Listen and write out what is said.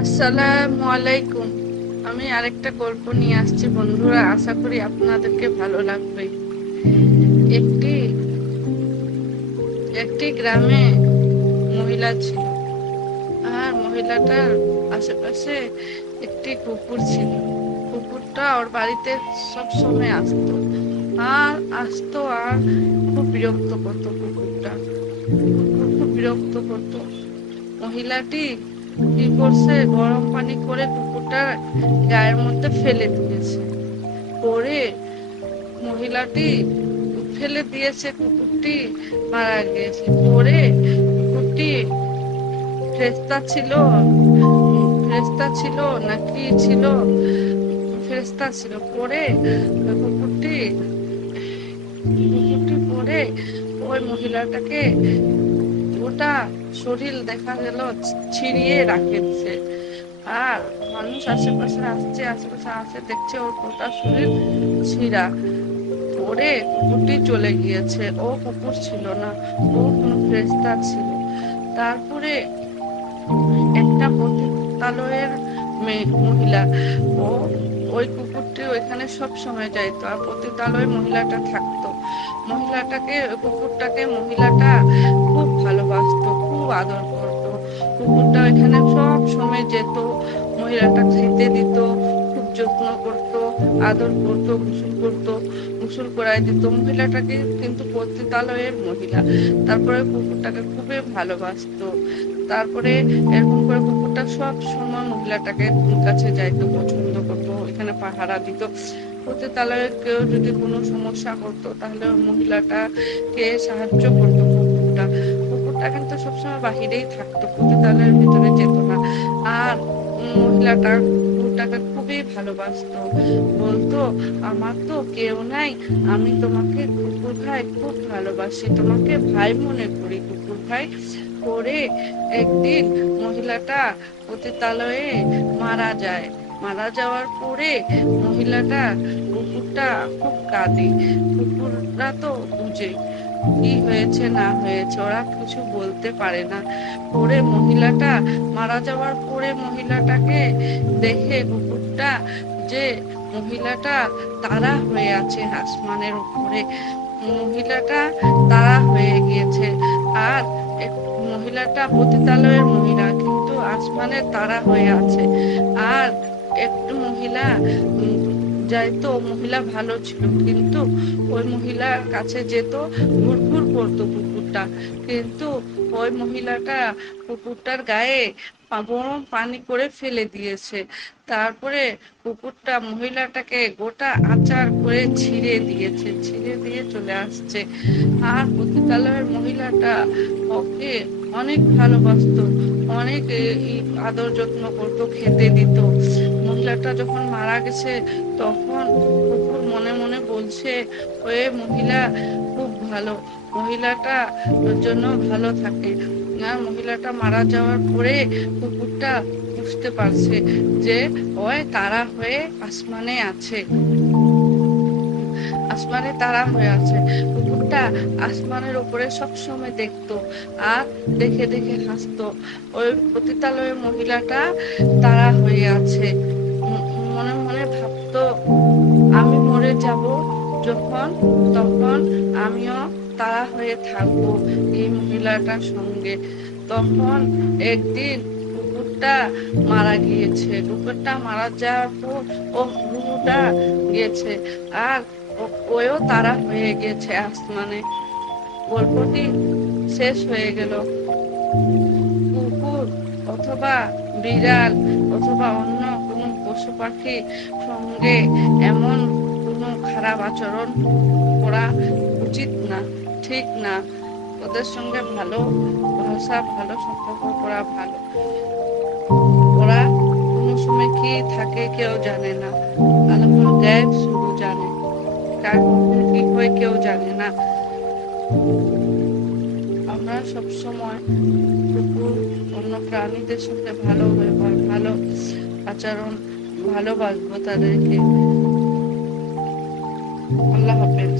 আসসালামু আলাইকুম। আমি আরেকটা গল্প নিয়ে আসছি বন্ধুরা, আশা করি আপনাদেরকে ভালো লাগবে। একটি একটি গ্রামে মহিলা ছিল, আর মহিলাটার আশেপাশে একটি কুকুর ছিল। কুকুরটা ওর বাড়িতে সব সময় আসতো আর আসতো আর খুব বিরক্ত করতো। কুকুরটা খুব বিরক্ত করতো। মহিলাটি কি করছে, গরম পানি করে কুকুরটার গায়ের মধ্যে ফেলে দিয়েছে। পরে মহিলাটি ফেলে দিয়েছে, কুকুরটি মারা গিয়েছে। পরে কুকুরটি ফেরেশতা ছিল, ফেরেশতা ছিল নাকি ছিল, ফেরেশতা ছিল। পরে কুকুরটি কুকুরটি পরে ওই মহিলাটাকে গোটা শরীর দেখা গেল ছিঁড়িয়ে রাখেছে। আর মানুষ আশেপাশে আসে, দেখছে ওর গোটা শরীর ছিঁড়া। পরে কুকুরটি চলে গিয়েছে। ও কুকুর ছিল না, ও কোনো ফেরেশতা ছিল। তারপরে একটা পতিতালয়ের মহিলা, ও ওই কুকুরটি ওইখানে সব সময় যাইতো, আর পতিতালয়ে মহিলাটা থাকতো। মহিলাটা খুব ভালোবাসতো, খুব আদর করতো। কুকুরটা ওইখানে সব সময় যেত, মহিলাটা খেতে দিত, খুব যত্ন করতো, আদর করতো, গোসল করাই দিত মহিলাটাকে। কিন্তু পতিতালয়ের মহিলা তারপরে কুকুরটাকে খুবই ভালোবাসতো। তারপরে এরকম করে কুকুরটা সব সময় মহিলাটাকে কাছে যাইতো, পছন্দ করতো, এখানে পাহারা দিত। পতিতালয়ে কেউ যদি কোনো সমস্যা করতো তাহলে মহিলাটাকে সাহায্য করতো। কুকুরটা কিন্তু সবসময় বাহিরেই থাকতো, পতিতালয়ের ভিতরে যেত না। আর মহিলাটা কুকুরটাকে খুবই ভালোবাসতো, বলতো আমার তো কেউ নাই, আমি তোমাকে কুকুর ভাই খুব ভালোবাসি, তোমাকে ভাই মনে করি কুকুর ভাই। করে একদিন মহিলাটা পতিতালয়ে মারা যায়। মারা যাওয়ার পরে মহিলাটা কুকুরটা খুব কাঁদে। কুকুররা তো বুঝে কি হয়েছে না হয়েছে, ওরা কিছু বলতে পারে না। পরে মহিলাটা মারা যাওয়ার পরে মহিলাটাকে দেখে কুকুরটা যে মহিলাটা তারা হয়ে আছে আসমানের উপরে। মহিলাটা তারা হয়ে গিয়েছে। আর মহিলাটা পতিতালয়ের মহিলা, কিন্তু আসমানের তারা হয়ে আছে। আর একটু মহিলা যাইতো, মহিলা ভালো ছিল, কিন্তু ওই মহিলার কাছে যেত, ঘুরঘুর করতো কুকুরটা। কিন্তু ওই মহিলাটা কুকুরটার গায়ে গরম পানি করে ফেলে দিয়েছে। তারপরে কুকুরটা মহিলাটাকে গোটা আচার করে ছিঁড়ে দিয়েছে, ছিঁড়ে দিয়ে চলে আসছে। আর পতিতালয়ের মহিলাটা ওকে অনেক ভালোবাসতো, অনেক আদর যত্ন করতো, খেতে দিত। মহিলাটা যখন মারা গেছে তখন কুকুর মনে মনে বলছে, ওই মহিলা খুব ভালো, মহিলাটা ওর জন্য ভালো থাকে না। মহিলাটা মারা যাওয়ার পরে কুকুরটা বুঝতে পারছে যে ওই তারা হয়ে আসমানে আছে, আসমানে তারা হয়ে আছে। কুকুরটা আসমানের উপরে সবসময় দেখতো আর দেখে দেখে হাসতো। ওই পতিতালয়ের মহিলাটা তারা হয়ে আছে। মনে মনে ভাবতো, আমি মরে যাব যখন, তখন আমিও তারা হয়ে থাকবো এই মহিলাটার সঙ্গে। তখন একদিন কুকুরটা মারা গিয়েছে। কুকুরটা মারা যাওয়ার পর ও হুহুটা গেছে, আর ওও তারা হয়ে গেছে আসমানে। গল্পটি শেষ হয়ে গেল। কুকুর অথবা বিড়াল অথবা অন্য কোনো পশু পাখি সঙ্গে এমন কোনো খারাপ আচরণ করা উচিত না, ঠিক না। ওদের সঙ্গে ভালো ভাষা, ভালো সম্পর্ক করা ভালো। ওরা কোনো সময় কি থাকে কেউ জানে না, আল্লাহর গায়েব শুধু জানে, কার কখন কি হয় কেউ জানে না। আমরা সবসময় কুকুর অন্য প্রাণীদের সঙ্গে ভালো ব্যবহার, ভালো আচরণ, ভালোবাসবো তাদেরকে। আল্লাহ হাফেজ।